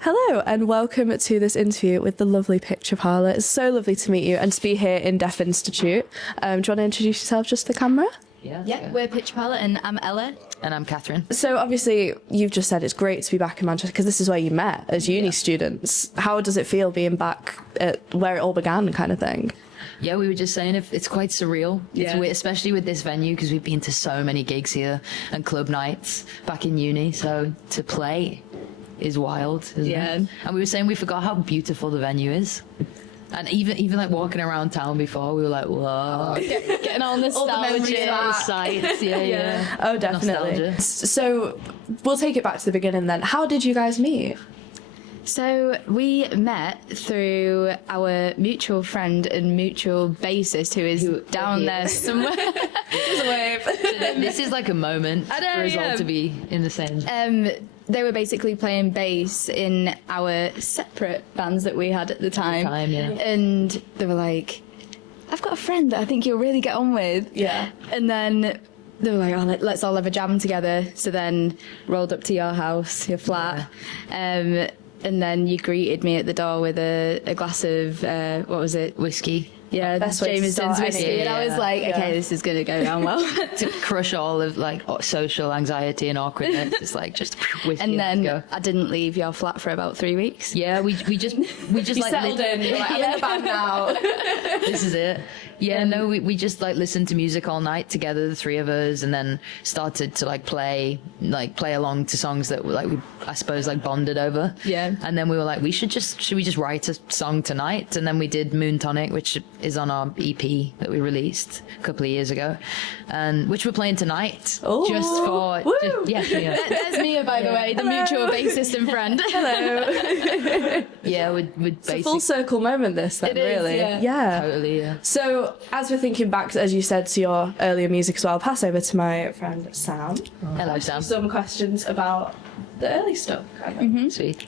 Hello and welcome to this interview with the lovely Picture Parlour. It's so lovely to meet you and to be here in Deaf Institute. Do you want to introduce yourself just to the camera? Yeah, we're Picture Parlour and I'm Ella. And I'm Catherine. So obviously you've just said it's great to be back in Manchester because this is where you met as uni students. How does it feel being back at where it all began kind of thing? Yeah, we were just saying it's quite surreal. It's Yeah. weird, especially with this venue because we've been to so many gigs here and club nights back in uni. So to play is wild, isn't Yeah. it? And we were saying we forgot how beautiful the venue is. And even like walking around town before, we were like, whoa. Getting all All nostalgia. the sights, yeah. Oh, definitely. Nostalgia. So we'll take it back to the beginning then. How did you guys meet? So we met through our mutual friend and mutual bassist who is down here. there somewhere. Just a wave. So this is like a moment I know, for us all yeah. to be in the same. They were basically playing bass in our separate bands that we had at the time. Yeah. And they were like, I've got a friend that I think you'll really get on with. Yeah. And then they were like, oh, let's all have a jam together. So then rolled up to your house, your flat. And then you greeted me at the door with a glass of, what was it? Whiskey. Yeah, Best way to Jameson's start whiskey. any- And I was Yeah. like, okay, this is going to go down well. To crush all of like social anxiety and awkwardness. It's like just whiskey And then go. I didn't leave your flat for about 3 weeks. Yeah, we just You like settled in. You're like, I'm in the band now. This is it. Yeah, no, we just like listened to music all night together, the three of us, and then started to play along to songs that were we I suppose bonded over. Yeah. And then we were like, should we just write a song tonight? And then we did Moon Tonic, which is on our EP that we released a couple of years ago, and which we're playing tonight. Oh, Just for woo. yeah. There's Mia, by the way, the mutual bassist and friend. Hello. Yeah, with It's a basic full circle moment this then, It is, really. yeah. totally, yeah. So as we're thinking back, as you said, to your earlier music as well, I'll pass over to my friend Sam. Hello, Sam. Some questions about the early stuff. Kind of. Sweet.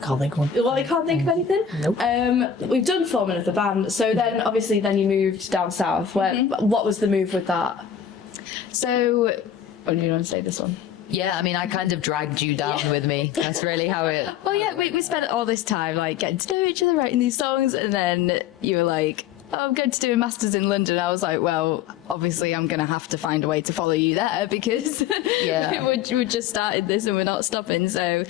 Can't think of one. Well, I can't think of anything. Nope. We've done forming of the band. So then, obviously, then you moved down south. What was the move with that? So, what do you want to say this one? Yeah, I mean, I kind of dragged you down with me. That's really how it. Well, yeah, we spent all this time getting to know each other, writing these songs, and then you were like, oh, I'm going to do a master's in London. I was like, well, obviously I'm going to have to find a way to follow you there because Yeah. we just started this and we're not stopping. So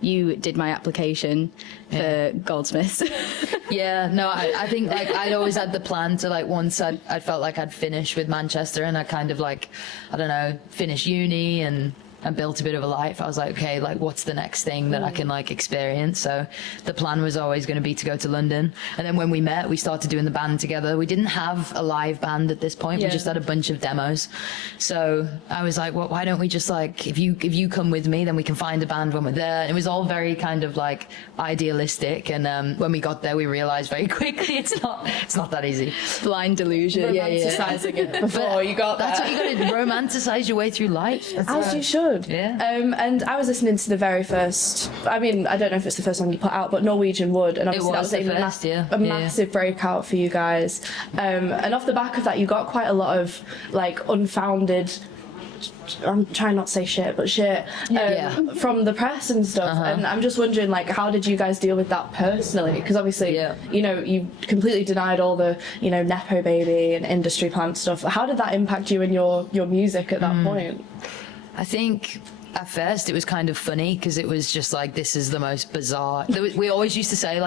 you did my application for Goldsmiths. Yeah, no, I think I'd always had the plan to once I felt like I'd finished with Manchester and I kind of I don't know, finish uni and built a bit of a life. I was like, okay, what's the next thing that I can experience? So the plan was always going to be to go to London. And then when we met, we started doing the band together. We didn't have a live band at this point. Yeah. We just had a bunch of demos. So I was like, well, why don't we just if you come with me, then we can find a band when we're there. And it was all very kind of idealistic. And when we got there, we realized very quickly it's not that easy. Blind delusion. Romanticising it before you got That's there. what you got to romanticize your way through life. As you should. Yeah. And I was listening to the very first, I mean, I don't know if it's the first song you put out, but Norwegian Wood. And obviously was that the was first, yeah. a Yeah. massive breakout for you guys. And off the back of that, you got quite a lot of unfounded, I'm trying not to say shit, but shit Yeah. from the press and stuff. And I'm just wondering, how did you guys deal with that personally? Because obviously, Yeah. you completely denied all the, Nepo baby and industry plant stuff. How did that impact you and your music at that point? I think at first it was kind of funny because it was just this is the most bizarre. We always used to say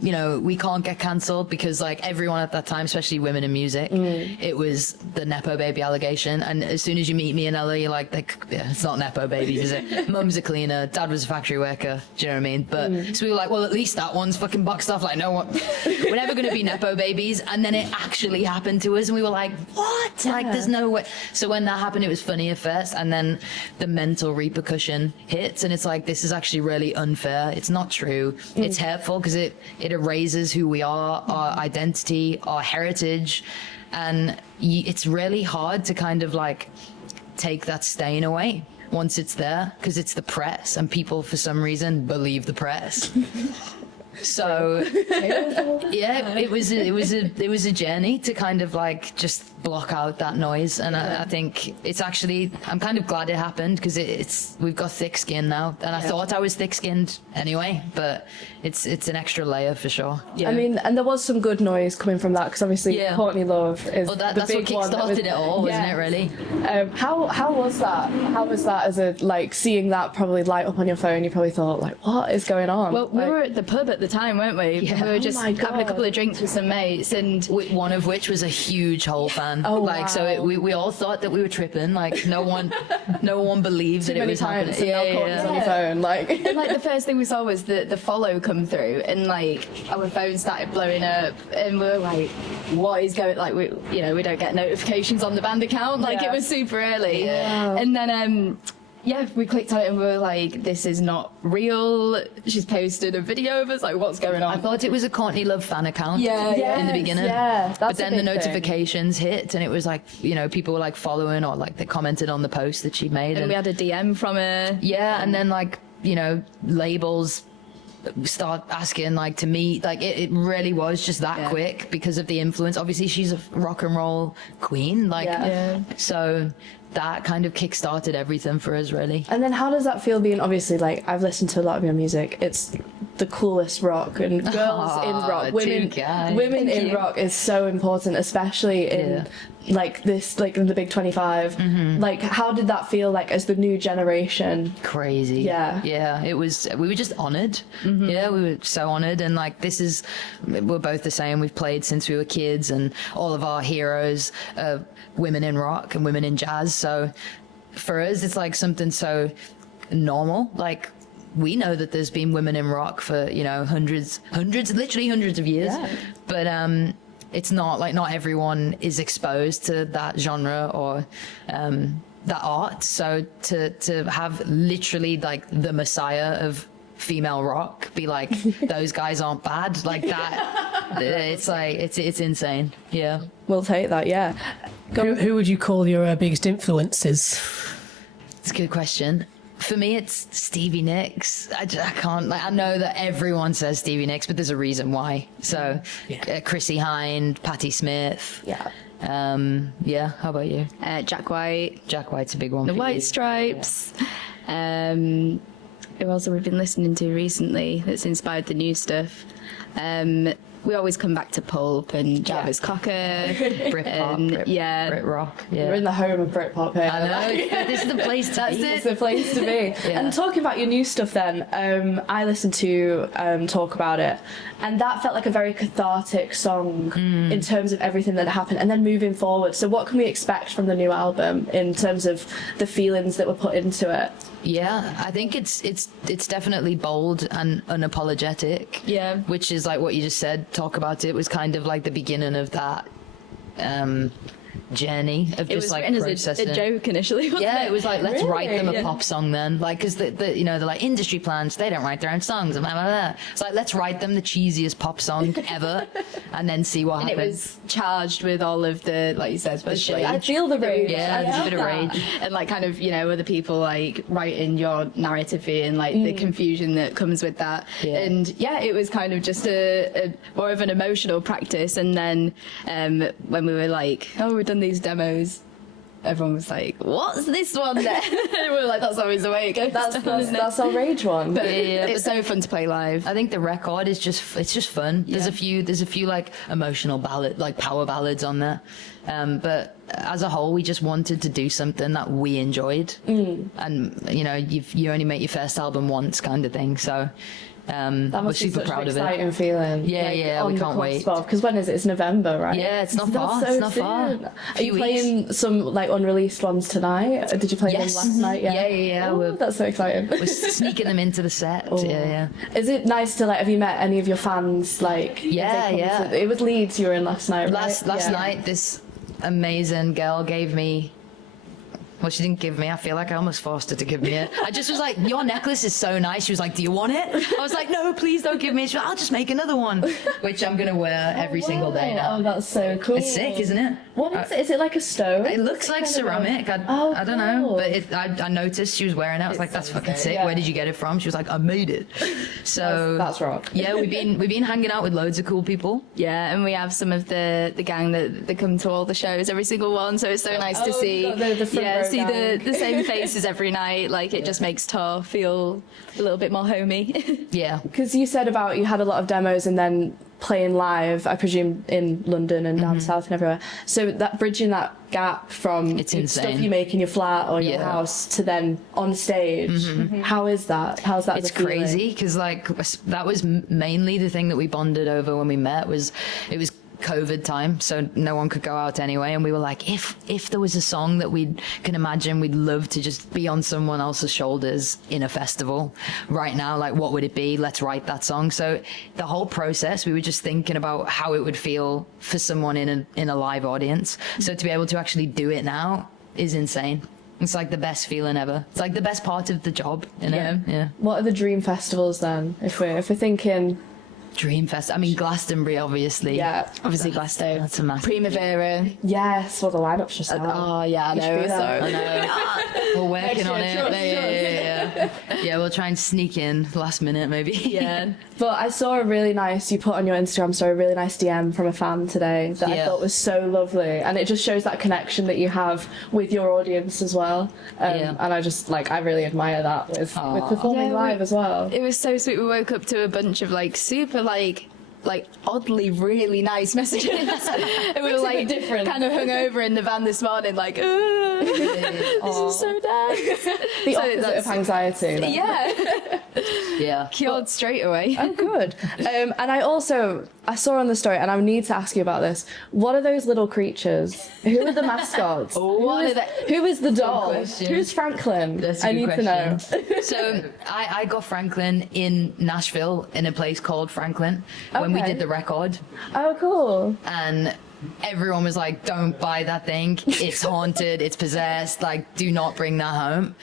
we can't get cancelled because everyone at that time, especially women in music, it was the Nepo baby allegation. And as soon as you meet me and Ella, you're like yeah, it's not Nepo baby, is it? Mum's a cleaner, dad was a factory worker. Do you know what I mean? But so we were like, well, at least that one's fucking boxed off. No one, we're never going to be Nepo babies. And then it actually happened to us, and we were like, what? There's no way. So when that happened, it was funny at first, and then the mental repercussion hits, and it's this is actually really unfair. It's not true. It's hurtful because it erases who we are, our identity, our heritage, and it's really hard to kind of take that stain away once it's there because it's the press, and people for some reason believe the press. So yeah, it was a journey to kind of like just block out that noise, and I think it's actually, I'm kind of glad it happened, because we've got thick skin now, and I thought I was thick skinned anyway, but it's an extra layer for sure. I mean, and there was some good noise coming from that, because obviously Courtney Love is Well, the that's big what one. kickstarted it all, wasn't it? Really. How was that? How was that as a, like, seeing that probably light up on your phone? You probably thought, like, what is going on? Well, we were at the pub at the time, weren't we? Yeah. We were just Oh my having a God. couple of drinks with some mates, and One of which was a huge Hole fan. Oh, like, so wow. we all thought that we were tripping. Like, no one believed that Too it many was times, happening. and now Courtney's on your phone, like. and, like, the first thing we saw was the follow come through, and like our phone started blowing up, and we were like, what is going, like, we don't get notifications on the band account, like it was super early. And then we clicked on it and we were like, this is not real. She's posted a video of us, like, what's going on? I thought it was a Courtney Love fan account Yeah, in the Yes, beginning. yeah, that's but a then the big thing. notifications hit, and it was like, people were like following, or like they commented on the post that she made. and we had a DM from her. Yeah, and then like, labels start asking like to meet, like it really was just that quick because of the influence. Obviously she's a rock and roll queen, like, so that kind of kick-started everything for us, really. And then how does that feel being, obviously, like, I've listened to a lot of your music, it's the coolest rock, and girls in rock, women in rock is so important, especially in like this, like in the Big 25. Like, how did that feel, like, as the new generation? Crazy. Yeah, it was, we were just honored. Yeah, we were so honored, and like, we're both the same. We've played since we were kids, and all of our heroes are women in rock and women in jazz, so for us it's like something so normal. Like, we know that there's been women in rock for hundreds literally hundreds of years, but it's not like, not everyone is exposed to that genre or that art, so to have literally like the messiah of female rock be like, those guys aren't bad, like that, it's like, it's insane. We'll take that. Who would you call your biggest influences? It's a good question. For me, it's Stevie Nicks. I can't, like, I know that everyone says Stevie Nicks, but there's a reason why. So, Chrissy Hynde, Patti Smith. How about you? Jack White. Jack White's a big one. The for White you. Stripes. Who else have we been listening to recently that's inspired the new stuff? We always come back to Pulp and Jarvis Cocker. Britpop, Brit rock. Yeah. We're in the home of Britpop here. I know. This is the place to be. It's the place to be. And talking about your new stuff then, I listened to Talk About It, and that felt like a very cathartic song in terms of everything that happened, and then moving forward. So what can we expect from the new album in terms of the feelings that were put into it? Yeah, I think it's definitely bold and unapologetic. Yeah. Which is like what you just said. Talk About It was kind of like the beginning of that journey of It just was like written processing. as a joke initially, wasn't Yeah, it? it was like, let's write them a Really? pop song then. Like, because they're like industry plants, they don't write their own songs. And blah, blah, blah. It's like, let's write them the cheesiest pop song ever and then see what And it happens. was charged with all of the, like you said, the shade. I feel the rage. Yeah, I there's a love bit of that. rage. And like kind of, other people like writing your narrative and like the confusion that comes with that. Yeah. And it was kind of just a more of an emotional practice. And then when we were like, oh, we've done these demos, everyone was like, what's this one then? And we were like, that's always the way it goes. That's our rage one. But Yeah, it's so fun to play live. I think the record is just fun. There's a few like emotional ballad, like power ballads on there. But as a whole, we just wanted to do something that we enjoyed. And you only make your first album once, kind of thing. So That we're must be super such proud an of it. exciting feeling. Yeah, we can't wait. Because when is it? It's November, right? Yeah, it's not That's far. so It's not soon. far. Are you playing some like unreleased ones tonight? Did you play Yes. them last night? Yeah. Oh, We're that's so exciting. sneaking them into the set. Oh. Yeah. Is it nice to like? Have you met any of your fans? Like, if Yeah, they come yeah. It was Leeds you were in last night, right? Last Yeah. night, this amazing girl gave me Well, she didn't give me. I feel like I almost forced her to give me it. I just was like, your necklace is so nice. She was like, do you want it? I was like, no, please don't give me it. She was like, I'll just make another one, which I'm going to wear every single day now. Oh, that's so cool. It's sick, isn't it? What is it? Is it like a stone? It looks like ceramic. I don't know, but I noticed she was wearing it. I was like, that's fucking sick. Yeah. Where did you get it from? She was like, I made it. So That's rock. Yeah, we've been hanging out with loads of cool people. Yeah, and we have some of the gang that come to all the shows, every single one. So it's so nice to see. The front row see gang. the same faces every night. Like it just makes Tar feel a little bit more homey. Yeah. Because you said about you had a lot of demos and then playing live, I presume, in London and down south and everywhere. So that bridging that gap from It's stuff insane. you make in your flat or your Yeah. house to then on stage, how is that? How's that? It's as a feeling? crazy because like that was mainly the thing that we bonded over when we met. It was COVID time, so no one could go out anyway, and we were like, if there was a song that we can imagine, we'd love to just be on someone else's shoulders in a festival right now, like what would it be? Let's write that song. So the whole process, we were just thinking about how it would feel for someone in a live audience. So to be able to actually do it now is insane. It's like the best feeling ever. It's like the best part of the job, you know? Yeah. What are the dream festivals then? If we're thinking, Dreamfest. I mean, Glastonbury, obviously. yeah, Obviously, Glasgow. That's a massive. Primavera. yes. Well, the lineup's just out. Oh yeah, I You should know. be there. I know. We're working on it. Sure. Yeah, we'll try and sneak in last minute, maybe. Yeah. But I saw a really nice, you put on your Instagram story, a really nice DM from a fan today that I Yeah. thought was so lovely. And it just shows that connection that you have with your audience as well. Yeah. And I just, I really admire that with performing Yeah, live as well. It was so sweet. We woke up to a bunch of super oddly really nice messages. And we were like different. kind of hungover in the van this morning, like, this is so nice. The So opposite that's- of anxiety. then. Yeah, Yeah. cured straight away. Oh, good. And I saw on the story, and I need to ask you about this. What are those little creatures? Who are the mascots? Who is the doll? question. Who's Franklin? That's a I good need to know. So I got Franklin in Nashville in a place called Franklin when we Okay. did the record. Oh, cool. And everyone was like, don't buy that thing. It's haunted. It's possessed. Like, do not bring that home.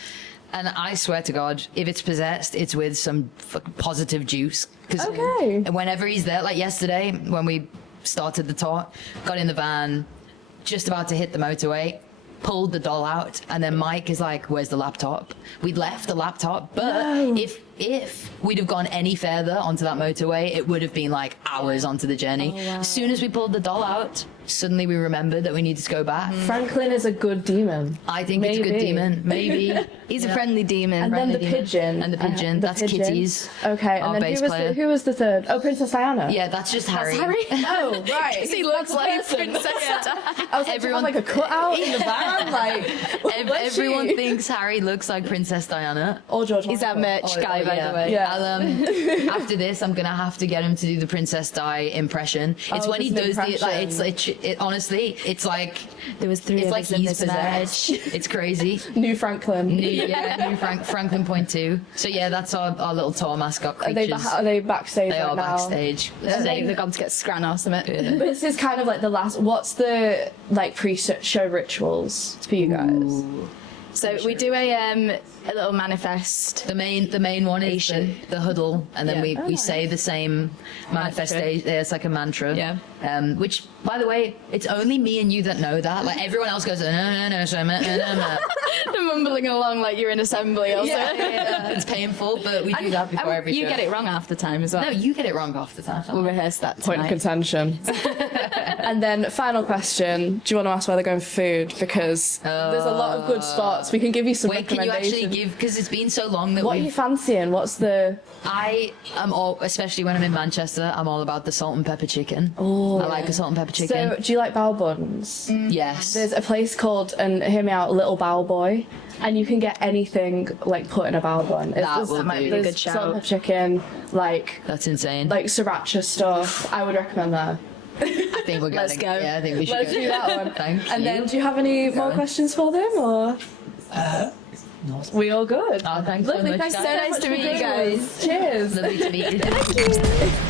And I swear to God, if it's possessed, it's with some positive juice. Because Okay. whenever he's there, like yesterday when we started the tour, got in the van, just about to hit the motorway, pulled the doll out, and then Mike is like, where's the laptop? We'd left the laptop, but if we'd have gone any further onto that motorway, it would have been like hours onto the journey. As soon as we pulled the doll out, suddenly we remembered that we needed to go back. Franklin is a good demon. I think it's a good Maybe. demon. Maybe. He's a friendly demon. And then the Friendly demon. pigeon. And the pigeon. The That's pigeon. Kitty's. Okay, our and then bass who was, player. who was the third? Oh, Princess Diana. Yeah, that's just Harry. Oh, right. he looks like Princess I was Everyone- like a cutout in the van, like where's she? Everyone thinks Harry looks like Princess Diana. Or George. He's our Michael. merch guy, by the way. Yeah. I'll, after this, I'm gonna have to get him to do the Princess Di impression. It's when he just an does the like. impression. It honestly, it's like There was three it's of like us in he's this possessed. merch. It's crazy. New Franklin. New Franklin Point 2. So yeah, that's our little tour mascot creatures. Are they backstage They right are now? backstage. They've gone to get scran or something. But this is kind of like the last. What's the pre-show rituals for you guys? So we do a little manifest. The main one is the huddle, and then Yeah. we say the same manifestation. It's like a mantra. Yeah. Which, by the way, it's only me and you that know that. Like everyone else goes, no, so Mumbling along like you're in assembly or something. it's painful, but we do that before every You show. get it wrong half the time as well. No, you get it wrong half the time. We'll rehearse that Point of tonight. contention. And then final question: do you want to ask where they're going for food? Because there's a lot of good spots. We can give you some Wait, can you recommendations. actually give? Because it's been so long that What are you we've. fancying? What's the? I am all, especially when I'm in Manchester, I'm all about the salt and pepper chicken. Oh, I like a salt and pepper chicken. So, do you like bao buns? Yes. There's a place called, and hear me out, Little Bao Boy, and you can get anything like put in a bao bun. That might be a there's good salt and shout. pepper chicken, That's insane. like sriracha stuff. I would recommend that. I think we're Let's going. go. Yeah, I think we should Let's go. do that one. Thank And you. then, do you have any more questions for them, or? We all good. Oh, thanks so Lovely. much. Thanks so guys. much to for meet you doing guys. this. Cheers. Lovely to meet you.